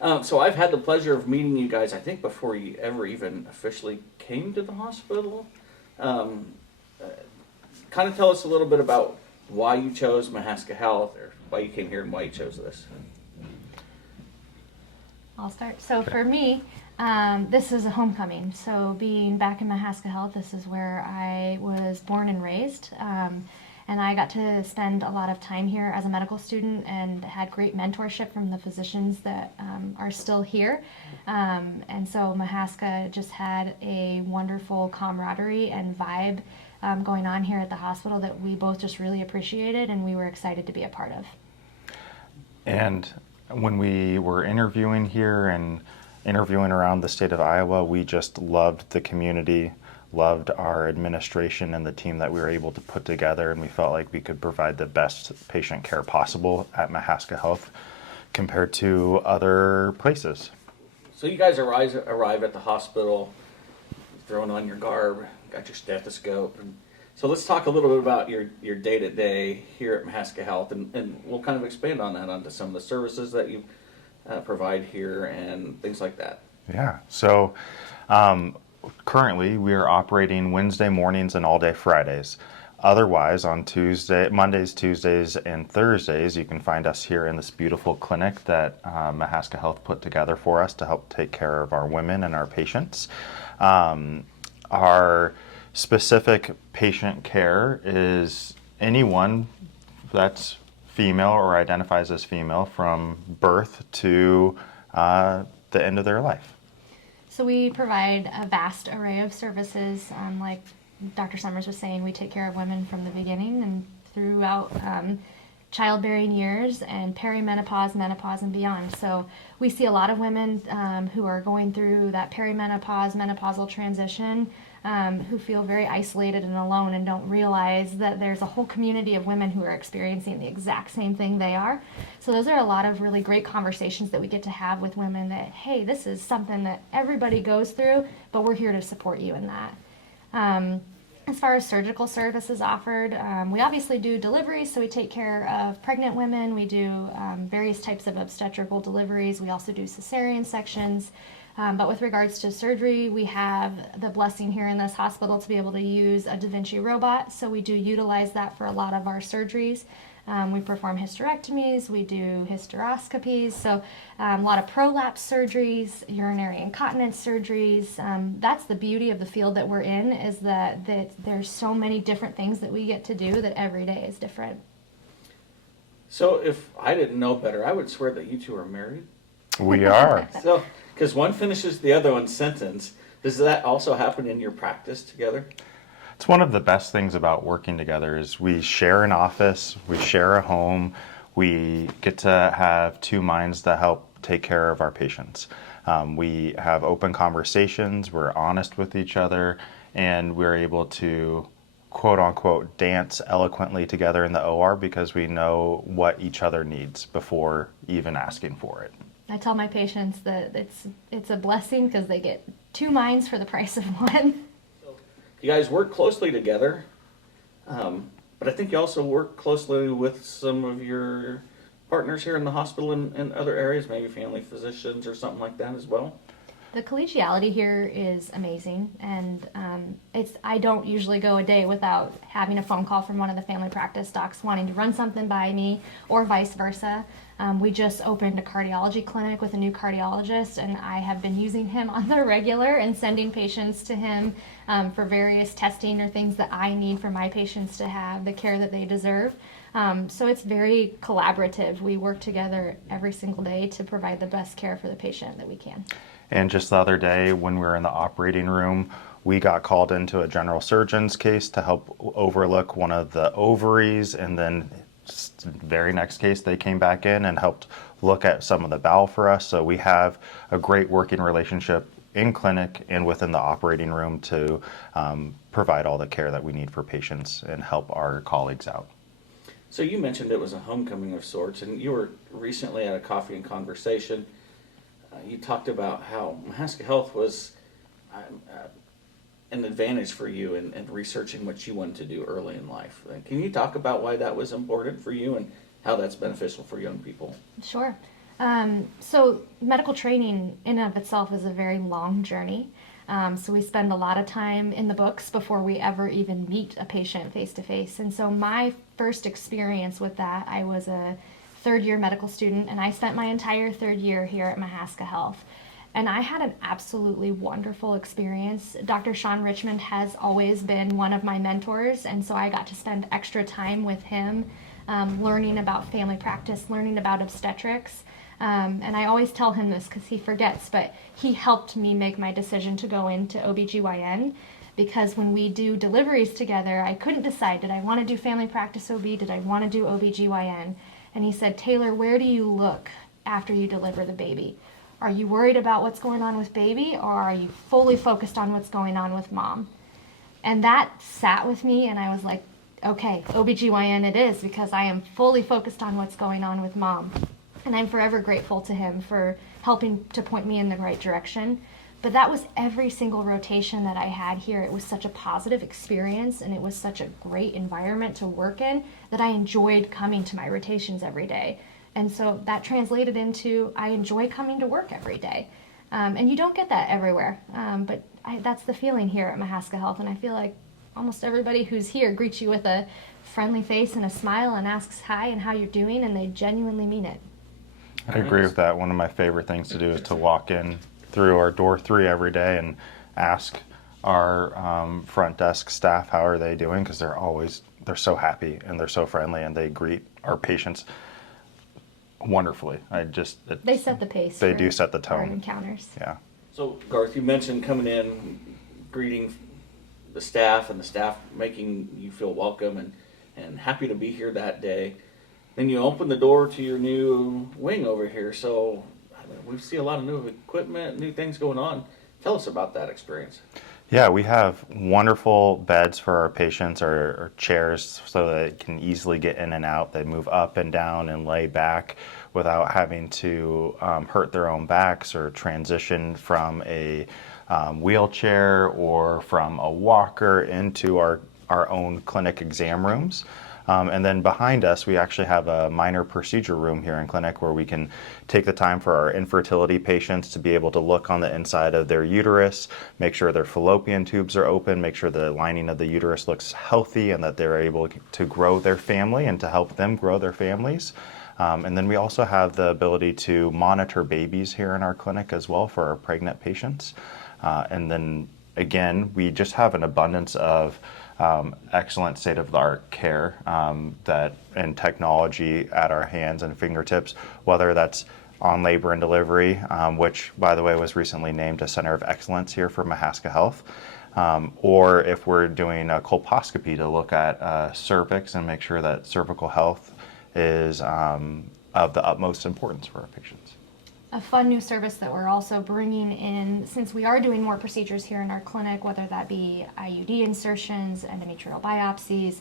So I've had the pleasure of meeting you guys, I think, before you ever even officially came to the hospital. Um, kind of tell us a little bit about why you chose Mahaska Health, or why you came here and why you chose this. I'll start. So for me, this is a homecoming. So being back in Mahaska Health, this is where I was born and raised. And I got to spend a lot of time here as a medical student and had great mentorship from the physicians that are still here. And so Mahaska just had a wonderful camaraderie and vibe going on here at the hospital that we both just really appreciated and we were excited to be a part of. And when we were interviewing here and interviewing around the state of Iowa, we just loved the community, loved our administration and the team that we were able to put together, and we felt like we could provide the best patient care possible at Mahaska Health compared to other places. So you guys arrive at the hospital, throwing on your garb, got your stethoscope, and so let's talk a little bit about your day-to-day here at Mahaska Health, and we'll kind of expand on that onto some of the services that you provide here and things like that. Yeah, so currently we are operating Wednesday mornings and all day Fridays. Otherwise, on Mondays, Tuesdays, and Thursdays, you can find us here in this beautiful clinic that Mahaska Health put together for us to help take care of our women and our patients. Our specific patient care is anyone that's female or identifies as female from birth to the end of their life. So we provide a vast array of services. Like Dr. Summers was saying, we take care of women from the beginning and throughout childbearing years and perimenopause, menopause, and beyond. So we see a lot of women who are going through that perimenopause, menopausal transition, who feel very isolated and alone and don't realize that there's a whole community of women who are experiencing the exact same thing they are. So those are a lot of really great conversations that we get to have with women that, hey, this is something that everybody goes through, but we're here to support you in that. As far as surgical services offered, we obviously do deliveries, so we take care of pregnant women. We do various types of obstetrical deliveries. We also do cesarean sections. But with regards to surgery, we have the blessing here in this hospital to be able to use a Da Vinci robot, so we do utilize that for a lot of our surgeries. We perform hysterectomies, we do hysteroscopies, so a lot of prolapse surgeries, urinary incontinence surgeries. That's the beauty of the field that we're in, is that there's so many different things that we get to do that every day is different. So if I didn't know better, I would swear that you two are married. We are. So, because one finishes the other one's sentence, does that also happen in your practice together? It's one of the best things about working together is we share an office, we share a home, we get to have two minds that help take care of our patients. We have open conversations, we're honest with each other, and we're able to quote unquote dance eloquently together in the OR because we know what each other needs before even asking for it. I tell my patients that it's a blessing because they get two minds for the price of one. You guys work closely together, but I think you also work closely with some of your partners here in the hospital and other areas, maybe family physicians or something like that as well. The collegiality here is amazing, and I don't usually go a day without having a phone call from one of the family practice docs wanting to run something by me, or vice versa. We just opened a cardiology clinic with a new cardiologist, and I have been using him on the regular and sending patients to him for various testing or things that I need for my patients to have the care that they deserve. So it's very collaborative. We work together every single day to provide the best care for the patient that we can. And just the other day when we were in the operating room, we got called into a general surgeon's case to help overlook one of the ovaries, and then very next case they came back in and helped look at some of the bowel for us. So we have a great working relationship in clinic and within the operating room to provide all the care that we need for patients and help our colleagues out. So you mentioned it was a homecoming of sorts, and you were recently at a coffee and conversation. You talked about how Mahaska Health was an advantage for you in researching what you wanted to do early in life. Can you talk about why that was important for you and how that's beneficial for young people? Sure. So medical training in and of itself is a very long journey. So we spend a lot of time in the books before we ever even meet a patient face to face. And so my first experience with that, I was a third-year medical student, and I spent my entire third year here at Mahaska Health. And I had an absolutely wonderful experience. Dr. Sean Richmond has always been one of my mentors, and so I got to spend extra time with him, learning about family practice, learning about obstetrics. And I always tell him this because he forgets, but he helped me make my decision to go into OB-GYN, because when we do deliveries together, I couldn't decide, did I want to do family practice OB, did I want to do OB-GYN? And he said, Taylar, where do you look after you deliver the baby? Are you worried about what's going on with baby, or are you fully focused on what's going on with mom? And that sat with me, and I was like, okay, OB-GYN it is, because I am fully focused on what's going on with mom. And I'm forever grateful to him for helping to point me in the right direction. But that was every single rotation that I had here. It was such a positive experience, and it was such a great environment to work in that I enjoyed coming to my rotations every day. And so that translated into I enjoy coming to work every day. And you don't get that everywhere. But that's the feeling here at Mahaska Health. And I feel like almost everybody who's here greets you with a friendly face and a smile and asks hi and how you're doing, and they genuinely mean it. I agree with that. One of my favorite things to do is to walk in through our door 3 every day and ask our front desk staff how are they doing, because they're so happy and they're so friendly, and they greet our patients wonderfully. They set the pace. They do set the tone. Our encounters. Yeah. So Garth, you mentioned coming in, greeting the staff, and the staff making you feel welcome and happy to be here that day. Then you open the door to your new wing over here. So we see a lot of new equipment, new things going on. Tell us about that experience. Yeah, we have wonderful beds for our patients, or chairs, so that they can easily get in and out. They move up and down and lay back without having to hurt their own backs or transition from a wheelchair or from a walker into our own clinic exam rooms. And then behind us, we actually have a minor procedure room here in clinic where we can take the time for our infertility patients to be able to look on the inside of their uterus, make sure their fallopian tubes are open, make sure the lining of the uterus looks healthy, and that they're able to grow their family and to help them grow their families. And then we also have the ability to monitor babies here in our clinic as well for our pregnant patients. And then again, we just have an abundance of excellent state-of-the-art care and technology at our hands and fingertips, whether that's on labor and delivery, which, by the way, was recently named a Center of Excellence here for Mahaska Health, or if we're doing a colposcopy to look at cervix and make sure that cervical health is of the utmost importance for our patients. A fun new service that we're also bringing in, since we are doing more procedures here in our clinic, whether that be IUD insertions, endometrial biopsies.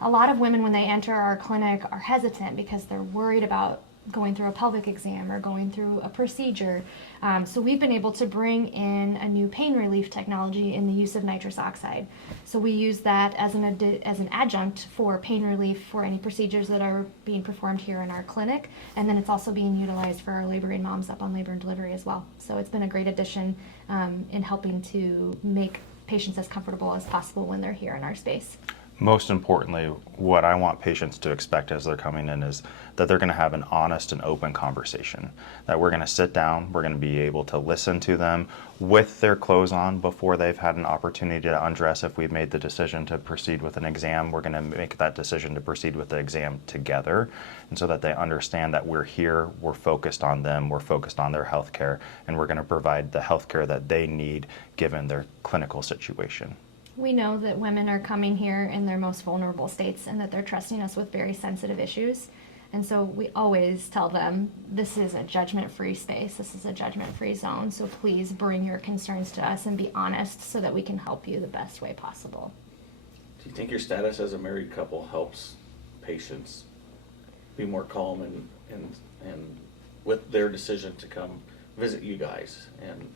A lot of women, when they enter our clinic, are hesitant because they're worried about going through a pelvic exam or going through a procedure. So we've been able to bring in a new pain relief technology in the use of nitrous oxide. So we use that as an adjunct for pain relief for any procedures that are being performed here in our clinic. And then it's also being utilized for our laboring moms up on labor and delivery as well. So it's been a great addition in helping to make patients as comfortable as possible when they're here in our space. Most importantly, what I want patients to expect as they're coming in is that they're going to have an honest and open conversation, that we're going to sit down, we're going to be able to listen to them with their clothes on before they've had an opportunity to undress. If we've made the decision to proceed with an exam, we're going to make that decision to proceed with the exam together, and so that they understand that we're here, we're focused on them, we're focused on their health care, and we're going to provide the health care that they need given their clinical situation. We know that women are coming here in their most vulnerable states and that they're trusting us with very sensitive issues. And so we always tell them, this is a judgment-free space, this is a judgment-free zone, so please bring your concerns to us and be honest so that we can help you the best way possible. Do you think your status as a married couple helps patients be more calm and with their decision to come visit you guys and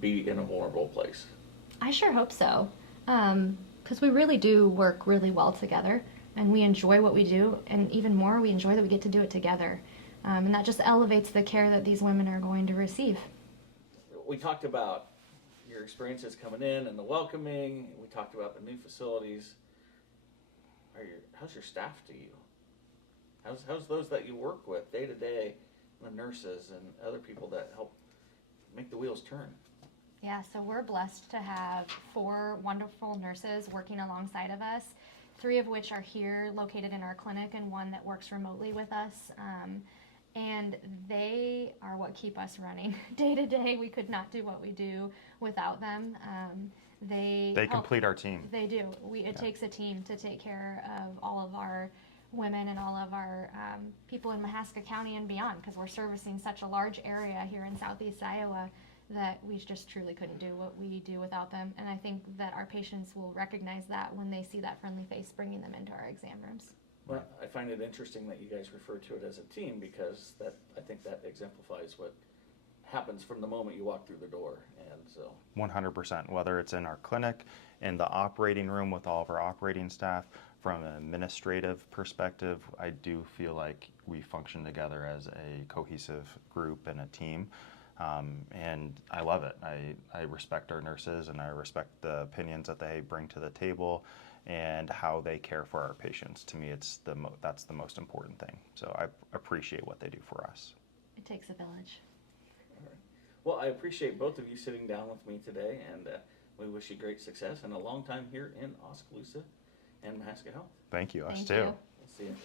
be in a vulnerable place? I sure hope so, because we really do work really well together, and we enjoy what we do, and even more, we enjoy that we get to do it together. And that just elevates the care that these women are going to receive. We talked about your experiences coming in and the welcoming. We talked about the new facilities. How's your staff to you? How's those that you work with day to day, the nurses and other people that help make the wheels turn? Yeah, so we're blessed to have 4 wonderful nurses working alongside of us, 3 of which are here located in our clinic and 1 that works remotely with us. And they are what keep us running day to day. We could not do what we do without them. They complete our team. They do. It takes a team to take care of all of our women and all of our people in Mahaska County and beyond, because we're servicing such a large area here in southeast Iowa that we just truly couldn't do what we do without them. And I think that our patients will recognize that when they see that friendly face bringing them into our exam rooms. Well, I find it interesting that you guys refer to it as a team, because I think that exemplifies what happens from the moment you walk through the door. And so 100%, whether it's in our clinic, in the operating room with all of our operating staff, from an administrative perspective, I do feel like we function together as a cohesive group and a team. And I love it. I respect our nurses, and I respect the opinions that they bring to the table and how they care for our patients. To me, that's the most important thing. So I appreciate what they do for us. It takes a village. all right. Well, I appreciate both of you sitting down with me today, and we wish you great success and a long time here in Oskaloosa and Mahaska Health. Thank you. Us Thank too. you. We'll see you.